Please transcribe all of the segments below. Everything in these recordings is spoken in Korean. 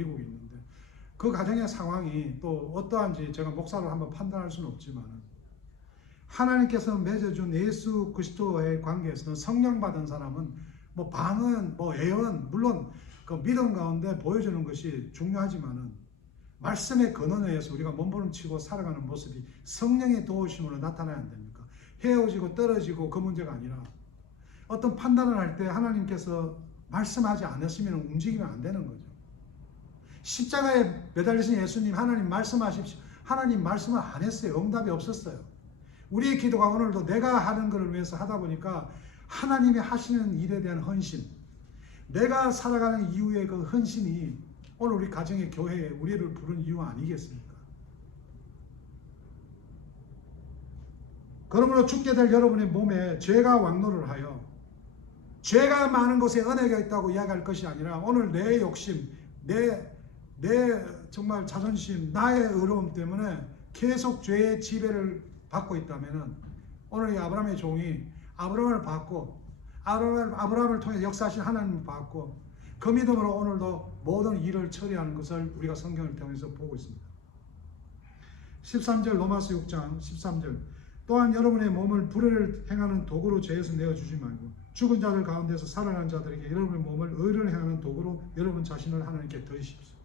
미국에 있는데 그 가정의 상황이 또 어떠한지 제가 목사를 한번 판단할 수는 없지만 하나님께서 맺어준 예수 그리스도의 관계에서는 성령 받은 사람은 뭐 방언, 뭐 예언, 물론 그 믿음 가운데 보여주는 것이 중요하지만은 말씀의 근원에 의해서 우리가 몸부림치고 살아가는 모습이 성령의 도우심으로 나타나야 안 됩니까? 헤어지고 떨어지고 그 문제가 아니라 어떤 판단을 할 때 하나님께서 말씀하지 않으시면 움직이면 안 되는 거죠. 십자가에 매달리신 예수님 하나님 말씀하십시오. 하나님 말씀을 안 했어요. 응답이 없었어요. 우리의 기도가 오늘도 내가 하는 것을 위해서 하다 보니까 하나님이 하시는 일에 대한 헌신, 내가 살아가는 이유의 그 헌신이 오늘 우리 가정의 교회에 우리를 부른 이유 아니겠습니까? 그러므로 죽게 될 여러분의 몸에 죄가 왕노를 하여 죄가 많은 곳에 은혜가 있다고 이야기할 것이 아니라 오늘 내 욕심, 내 정말 자존심, 나의 의로움 때문에 계속 죄의 지배를 받고 있다면 오늘 이 아브라함의 종이 아브라함을 받고 아브라함을 통해 역사하신 하나님을 받고 그 믿음으로 오늘도 모든 일을 처리하는 것을 우리가 성경을 통해서 보고 있습니다. 13절 로마서 6장 13절 또한 여러분의 몸을 불의를 행하는 도구로 죄에서 내어주지 말고 죽은 자들 가운데서 살아난 자들에게 여러분의 몸을 의를 행하는 도구로 여러분 자신을 하나님께 드리십시오.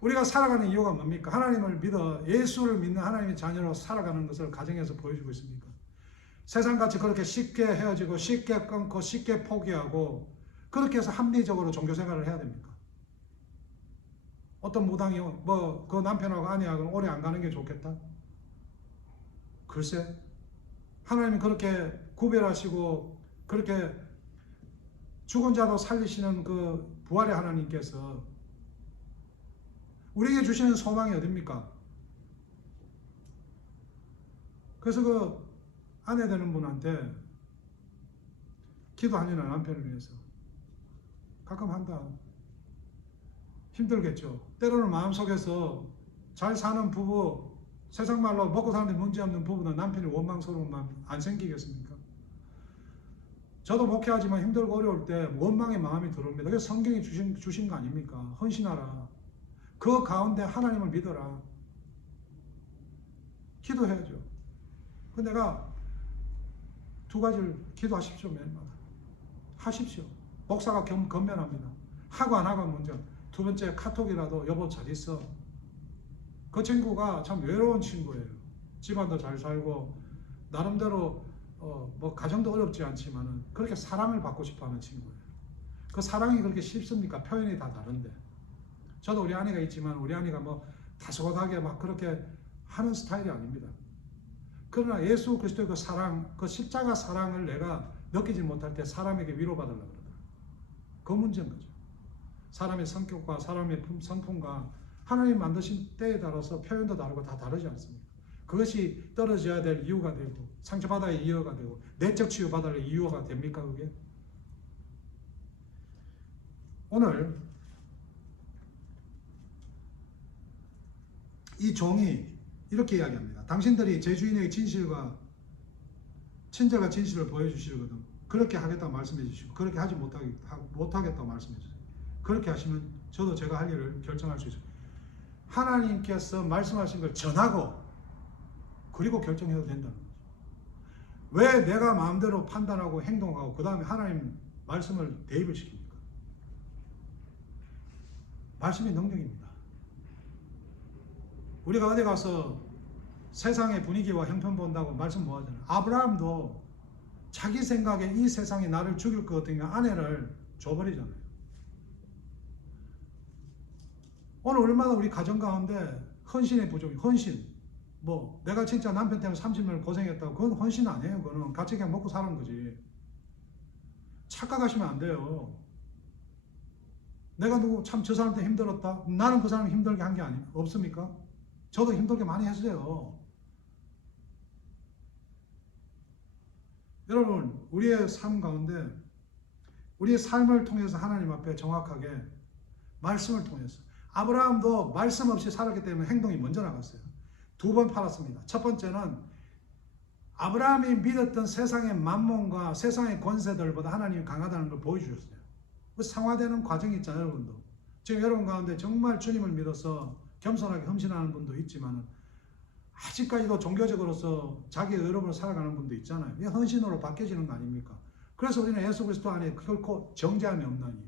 우리가 살아가는 이유가 뭡니까? 하나님을 믿어 예수를 믿는 하나님의 자녀로 살아가는 것을 가정에서 보여주고 있습니까? 세상같이 그렇게 쉽게 헤어지고 쉽게 끊고 쉽게 포기하고 그렇게 해서 합리적으로 종교생활을 해야 됩니까? 어떤 무당이 뭐 그 남편하고 아내하고는 오래 안 가는 게 좋겠다? 글쎄 하나님이 그렇게 구별하시고 그렇게 죽은 자도 살리시는 그 부활의 하나님께서 우리에게 주시는 소망이 어딥니까? 그래서 그 아내 되는 분한테 기도하니나 남편을 위해서 가끔 한다. 힘들겠죠. 때로는 마음속에서 잘 사는 부부, 세상 말로 먹고 사는데 문제없는 부부는 남편이 원망스러운 마음 안 생기겠습니까? 저도 목회하지만 힘들고 어려울 때 원망의 마음이 들어옵니다. 그래서 성경이 주신 거 아닙니까? 헌신하라. 그 가운데 하나님을 믿어라. 기도해야죠. 그 내가 두 가지를 기도하십시오. 매일마다. 하십시오. 목사가 건면합니다. 하고 안 하고 문제. 두 번째 카톡이라도 여보 잘 있어. 그 친구가 참 외로운 친구예요. 집안도 잘 살고 나름대로 뭐 가정도 어렵지 않지만은 그렇게 사랑을 받고 싶어하는 친구예요. 그 사랑이 그렇게 쉽습니까? 표현이 다 다른데. 저도 우리 아내가 있지만 우리 아내가 뭐 다소곳하게 막 그렇게 하는 스타일이 아닙니다. 그러나 예수 그리스도의 그 사랑, 그 십자가 사랑을 내가 느끼지 못할 때 사람에게 위로받으려고 그러더라고요. 그 문제인 거죠. 사람의 성격과 사람의 성품과 하나님 만드신 때에 따라서 표현도 다르고 다 다르지 않습니까? 그것이 떨어져야 될 이유가 되고 상처받아야 이유가 되고 내적 치유받아야 이유가 됩니까? 그게? 오늘 이 종이 이렇게 이야기합니다. 당신들이 제 주인에게 진실과 친절과 진실을 보여주시거든. 그렇게 하겠다고 말씀해 주시고 그렇게 하지 못하겠다고 말씀해 주세요. 그렇게 하시면 저도 제가 할 일을 결정할 수 있어요. 하나님께서 말씀하신 걸 전하고 그리고 결정해도 된다는 거죠. 왜 내가 마음대로 판단하고 행동하고 그 다음에 하나님 말씀을 대입을 시킵니까? 말씀이 능력입니다. 우리가 어디 가서 세상의 분위기와 형편 본다고 말씀 뭐 하잖아요. 아브라함도 자기 생각에 이 세상이 나를 죽일 것 같으니까 아내를 줘버리잖아요. 오늘 얼마나 우리 가정 가운데 헌신의 부족이 헌신 뭐 내가 진짜 남편 때문에 30년을 고생했다고 그건 헌신 아니에요. 그거는 같이 그냥 먹고 사는 거지. 착각하시면 안 돼요. 내가 누구 참 저 사람 때 힘들었다. 나는 그 사람 힘들게 한 게 없습니까? 저도 힘들게 많이 했어요. 여러분 우리의 삶 가운데 우리의 삶을 통해서 하나님 앞에 정확하게 말씀을 통해서 아브라함도 말씀 없이 살았기 때문에 행동이 먼저 나갔어요. 두 번 팔았습니다. 첫 번째는 아브라함이 믿었던 세상의 만몬과 세상의 권세들보다 하나님이 강하다는 걸 보여주셨어요. 그 상화되는 과정이 있잖아요. 여러분도 지금 여러분 가운데 정말 주님을 믿어서 겸손하게 헌신하는 분도 있지만 아직까지도 종교적으로서 자기의 의롭으로 살아가는 분도 있잖아요. 이게 헌신으로 바뀌어지는 거 아닙니까? 그래서 우리는 예수 그리스도 안에 결코 정죄함이 없나니.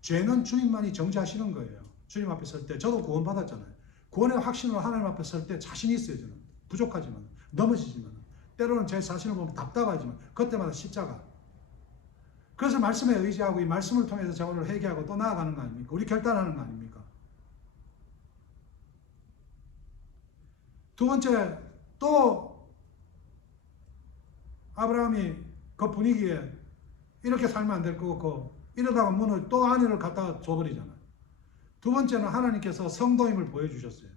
죄는 주님만이 정죄하시는 거예요. 주님 앞에 설 때. 저도 구원받았잖아요. 구원의 확신으로 하나님 앞에 설 때 자신이 있어요. 저는. 부족하지만, 넘어지지만, 때로는 제 자신을 보면 답답하지만 그때마다 십자가. 그래서 말씀에 의지하고 이 말씀을 통해서 제가 오늘 회개하고 또 나아가는 거 아닙니까? 우리 결단하는 거 아닙니까? 두 번째, 또 아브라함이 그 분위기에 이렇게 살면 안 될 것 같고 이러다가 문을 또 안위를 갖다 줘버리잖아요. 두 번째는 하나님께서 성도임을 보여주셨어요.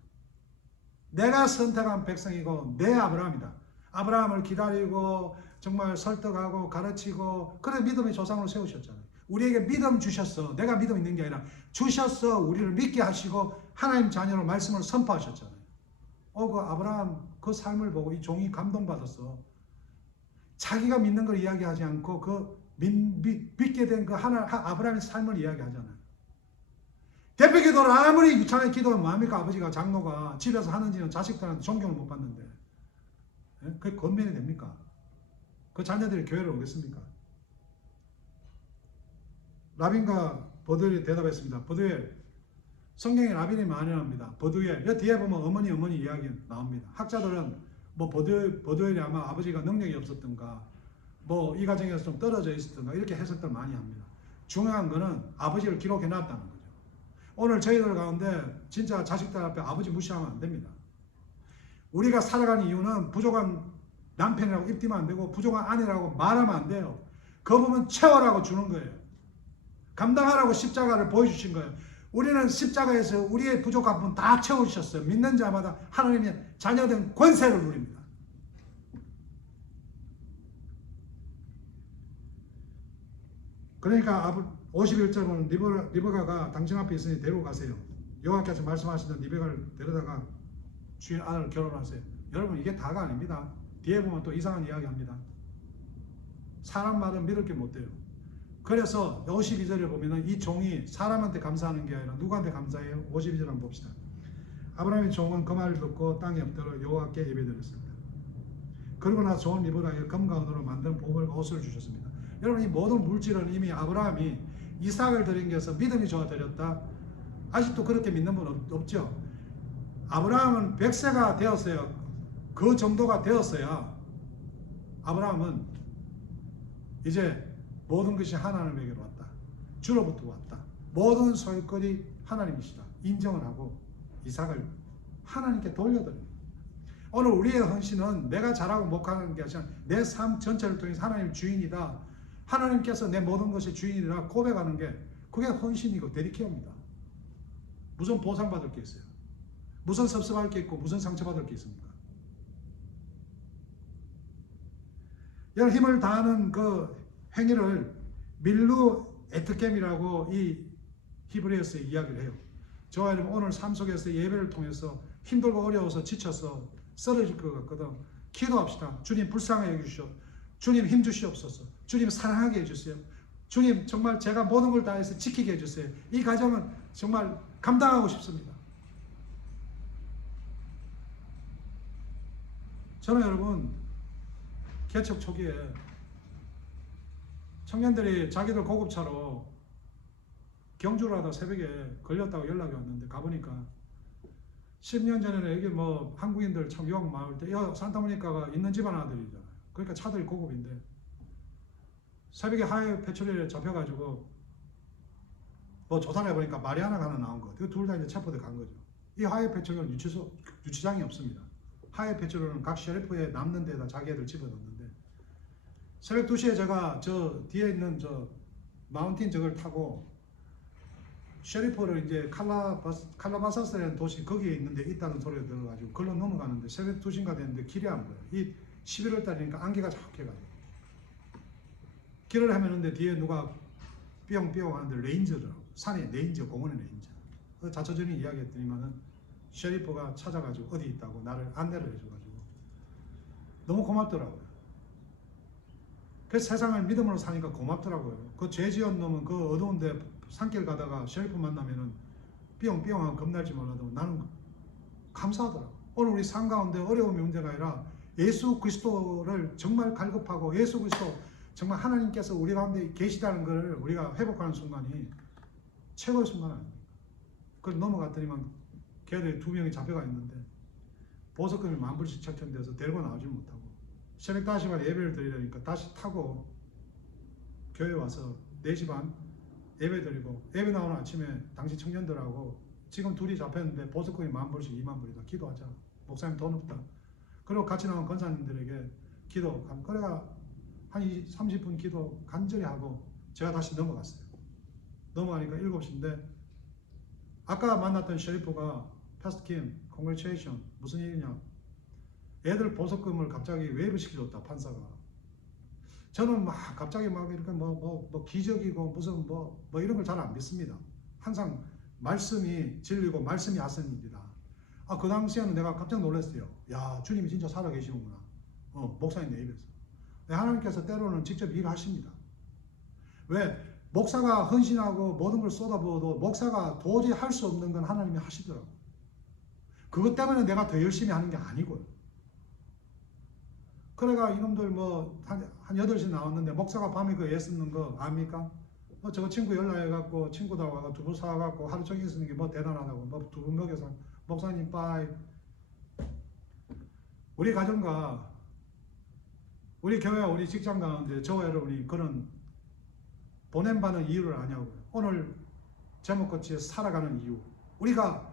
내가 선택한 백성이고 내 아브라함이다. 아브라함을 기다리고 정말 설득하고 가르치고 그래 믿음의 조상으로 세우셨잖아요. 우리에게 믿음 주셨어. 내가 믿음 있는 게 아니라 주셨어. 우리를 믿게 하시고 하나님 자녀로 말씀을 선포하셨잖아요. 그 아브라함 그 삶을 보고 이 종이 감동받았어. 자기가 믿는 걸 이야기하지 않고 그 믿게 된 그 아브라함의 삶을 이야기하잖아요. 대표 기도를 아무리 유창하게 기도하면 뭐합니까? 아버지가 장로가 집에서 하는지는 자식들한테 존경을 못 받는데 그게 권면이 됩니까? 그 자녀들이 교회를 오겠습니까? 라빈과 버두엘이 대답했습니다. 버두엘, 성경에 라빈이 만연합니다. 버두엘, 여기 뒤에 보면 어머니 이야기 나옵니다. 학자들은 뭐 버두엘이 아마 아버지가 능력이 없었던가 뭐 이 가정에서 좀 떨어져 있었던가 이렇게 해석들 많이 합니다. 중요한 거는 아버지를 기록해 놨다는 거죠. 오늘 저희들 가운데 진짜 자식들 앞에 아버지 무시하면 안 됩니다. 우리가 살아가는 이유는 부족한 남편이라고 입디면 안 되고 부족한 아내라고 말하면 안 돼요. 그 부분 채워라고 주는 거예요. 감당하라고 십자가를 보여주신 거예요. 우리는 십자가에서 우리의 부족한 부분 다 채워주셨어요. 믿는 자마다 하나님의 자녀된 권세를 누립니다. 그러니까 51절은 리브가가 당신 앞에 있으니 데리고 가세요. 여호와께서 말씀하시던 리브가를 데려다가 주인 아들을 결혼하세요. 여러분 이게 다가 아닙니다. 뒤에 보면 또 이상한 이야기 합니다. 사람 말은 믿을 게 못 돼요. 그래서 52절에 보면은 이 종이 사람한테 감사하는 게 아니라 누구한테 감사해요? 52절 한번 봅시다. 아브라함의 종은 그 말을 듣고 땅에 엎드려 여호와께 예배드렸습니다. 그러고 나서 종은 리브가에게 금과 은으로 만든 복을 옷을 주셨습니다. 여러분 이 모든 물질은 이미 아브라함이 이삭을 드린 게서 믿음이 좋아 드렸다. 아직도 그렇게 믿는 분 없죠? 아브라함은 100세가 되었어요. 그 정도가 되었어야 아브라함은 이제 모든 것이 하나님에게로 왔다. 주로부터 왔다. 모든 소유권이 하나님이시다. 인정을 하고 이삭을 하나님께 돌려드립니다. 오늘 우리의 헌신은 내가 잘하고 못하는 게 아니라 내 삶 전체를 통해서 하나님 주인이다. 하나님께서 내 모든 것의 주인이라 고백하는 게 그게 헌신이고 데디케어입니다. 무슨 보상받을 게 있어요? 무슨 섭섭할 게 있고 무슨 상처받을 게 있습니까? 여러분 힘을 다하는 그 행위를 밀루 에트겜이라고 이 히브리어에서 이야기를 해요. 저와 여러분 오늘 삶 속에서 예배를 통해서 힘들고 어려워서 지쳐서 쓰러질 것 같거든. 기도합시다. 주님 불쌍하게 여기주시오. 주님 힘 주시옵소서. 주님 사랑하게 해주세요. 주님 정말 제가 모든 걸 다해서 지키게 해주세요. 이 가정은 정말 감당하고 싶습니다. 저는 여러분 개척 초기에 청년들이 자기들 고급차로 경주를 하다 새벽에 걸렸다고 연락이 왔는데 가보니까 10년 전에는 여기 뭐 한국인들 참 유학 마을 때 산타모니카가 있는 집안 아들이잖아요. 그러니까 차들이 고급인데 새벽에 하이웨이 패트롤에 잡혀가지고 뭐 조사를 해보니까 마리아나가 하나 나온 거. 둘 다 이제 체포돼 간 거죠. 이 하이웨이 패트롤은 유치장이 없습니다. 하이웨이 패트롤은 각 셰리프에 남는 데다 자기 애들 집어넣는데 새벽 2시에 제가 저 뒤에 있는 저 마운틴 저걸 타고 셰리프를 이제 칼라바사스라는 도시 거기에 있는데 있다는 소리가 들어가지고 걸로 넘어가는데 새벽 2시인가 됐는데 길이 안 보여요. 이 11월 달이니까 안개가 자욱해가지고 길을 헤매는데 뒤에 누가 삐용삐용 하는데 레인저더라고. 산에 레인저, 공원에 레인저. 그 자초전에 이야기했더니만은 셰리프가 찾아가지고 어디 있다고 나를 안내를 해줘가지고 너무 고맙더라고요. 그래서 세상을 믿음으로 사니까 고맙더라고요. 그 죄 지은 놈은 그 어두운데 산길 가다가 셰리프 만나면은 삐용삐용하고 겁날지 몰라도 나는 감사하더라고. 오늘 우리 삶 가운데 어려움이 문제가 아니라 예수 그리스도를 정말 갈급하고 예수 그리스도 정말 하나님께서 우리 가운데 계시다는 걸 우리가 회복하는 순간이 최고의 순간 아닙니까? 그걸 넘어갔더니만 걔들이 2명이 잡혀가 있는데 보석금이 10,000불씩 책정돼서 데리고 나오지 못하고 새벽 5시간 예배를 드리려니까 다시 타고 교회 와서 4시 반 예배 드리고 예배 나오는 아침에 당시 청년들하고 지금 둘이 잡혔는데 보석금이 10,000불씩 20,000불이다. 기도하자. 목사님 돈 없다. 그리고 같이 나온 권사님들에게 기도. 그래가 한 30분 기도 간절히 하고 제가 다시 넘어갔어요. 넘어가니까 7시인데 아까 만났던 셰리프가 패스트 킴, congratulation. 무슨 일이냐. 애들 보석금을 갑자기 웨이브시켜줬다, 판사가. 저는 막 갑자기 막 이렇게 뭐 기적이고 무슨 뭐 이런 걸 잘 안 믿습니다. 항상 말씀이 진리고 말씀이 하선입니다. 그 당시에는 내가 깜짝 놀랐어요. 야, 주님이 진짜 살아계시는구나. 목사님 내 입에서. 하나님께서 때로는 직접 일하십니다. 왜? 목사가 헌신하고 모든 걸 쏟아부어도 목사가 도저히 할 수 없는 건 하나님이 하시더라고. 그것 때문에 내가 더 열심히 하는 게 아니고요. 그래가 이놈들 한 8시 나왔는데 목사가 밤에 그 애 쓰는 거 압니까? 저거 친구 연락해갖고 친구들하고 와서 두부 사갖고 하루 종일 쓰는 게 뭐 대단하다고 두부 먹여서 목사님 빠이. 우리 가정과 우리 교회와 우리 직장 가운데 저와 여러분이 그런 보냄받는 이유를 아냐고요. 오늘 제목같이 살아가는 이유. 우리가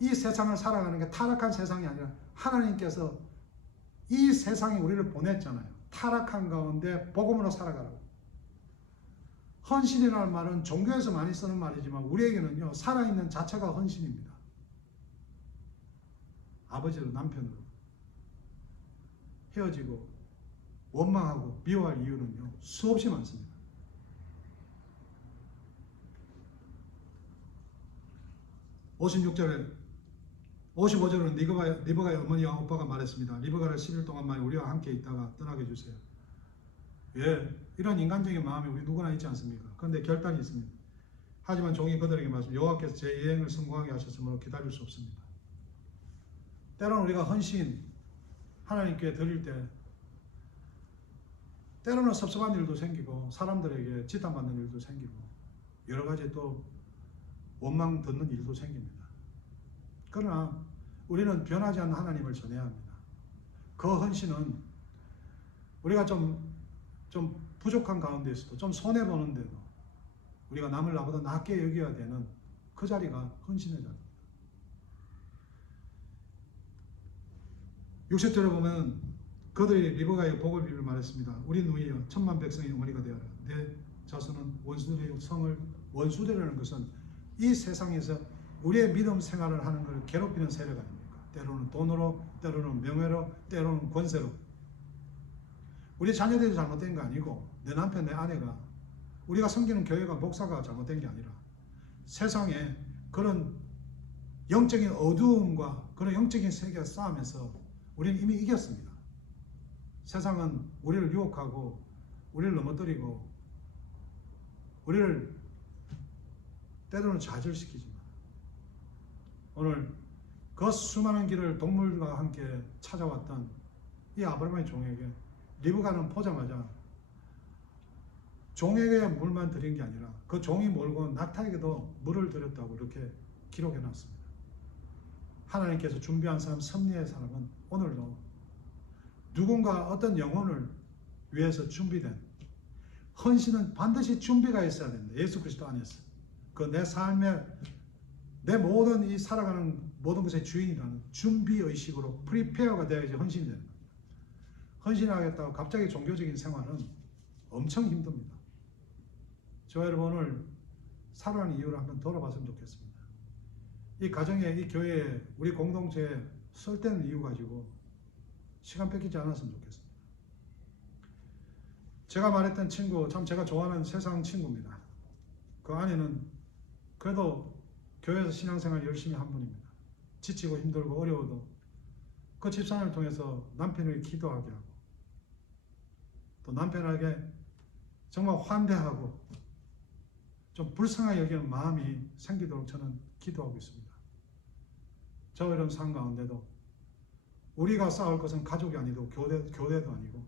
이 세상을 살아가는 게 타락한 세상이 아니라 하나님께서 이 세상에 우리를 보냈잖아요. 타락한 가운데 복음으로 살아가라고. 헌신이라는 말은 종교에서 많이 쓰는 말이지만 우리에게는요, 살아있는 자체가 헌신입니다. 아버지로 남편으로 헤어지고 원망하고 미워할 이유는요, 수없이 많습니다. 56절에 55절은 리브가의 어머니와 오빠가 말했습니다. 리브가를 10일 동안 만에 우리와 함께 있다가 떠나게 해주세요. 예, 이런 인간적인 마음이 우리 누구나 있지 않습니까? 그런데 결단이 있습니다. 하지만 종이 그들에게 말했습니다. 여호와께서 제 여행을 성공하게 하셨으므로 기다릴 수 없습니다. 때로는 우리가 헌신 하나님께 드릴 때 때로는 섭섭한 일도 생기고 사람들에게 지탄받는 일도 생기고 여러 가지 또 원망 듣는 일도 생깁니다. 그러나 우리는 변하지 않는 하나님을 전해야 합니다. 그 헌신은 우리가 좀 부족한 가운데서도 좀 손해보는데도 우리가 남을 나보다 낫게 여겨야 되는 그 자리가 헌신의 자리입니다. 60절에 보면 그들이 리브가의 복을 빌며 말했습니다. 우리 누이여 천만 백성의 어머니가 되어라. 내 자손은 원수들의 성을 원수되라는 것은 이 세상에서 우리의 믿음 생활을 하는 것을 괴롭히는 세력 아닙니까? 때로는 돈으로, 때로는 명예로, 때로는 권세로. 우리 자녀들이 잘못된 거 아니고 내 남편, 내 아내가 우리가 섬기는 교회가 목사가 잘못된 게 아니라 세상에 그런 영적인 어두움과 그런 영적인 세계가 싸우면서 우리는 이미 이겼습니다. 세상은 우리를 유혹하고 우리를 넘어뜨리고 우리를 때로는 좌절시키지만 오늘 그 수많은 길을 동물과 함께 찾아왔던 이 아브라함의 종에게 리브가는 보자마자 종에게 물만 드린 게 아니라 그 종이 몰고 낙타에게도 물을 드렸다고 이렇게 기록해 놨습니다. 하나님께서 준비한 사람, 섭리의 사람은 오늘도 누군가 어떤 영혼을 위해서 준비된 헌신은 반드시 준비가 있어야 됩니다. 예수 그리스도 안에서. 그 내 삶의 내 모든 이 살아가는 모든 것의 주인이라는 준비의식으로 프리페어가 되어야지 헌신이 되는 겁니다. 헌신하겠다고 갑자기 종교적인 생활은 엄청 힘듭니다. 저와 여러분 오늘 살아가는 이유를 한번 돌아봤으면 좋겠습니다. 이 가정에, 이 교회에, 우리 공동체에 쓸데없는 이유 가지고 시간 뺏기지 않았으면 좋겠습니다. 제가 말했던 친구, 참 제가 좋아하는 세상 친구입니다. 그 아내는 그래도 교회에서 신앙생활 열심히 한 분입니다. 지치고 힘들고 어려워도 그 집사람을 통해서 남편을 기도하게 하고 또 남편에게 정말 환대하고 좀 불쌍하게 여기는 마음이 생기도록 저는 기도하고 있습니다. 저 이런 상황 가운데도 우리가 싸울 것은 가족이 아니고 교대도 아니고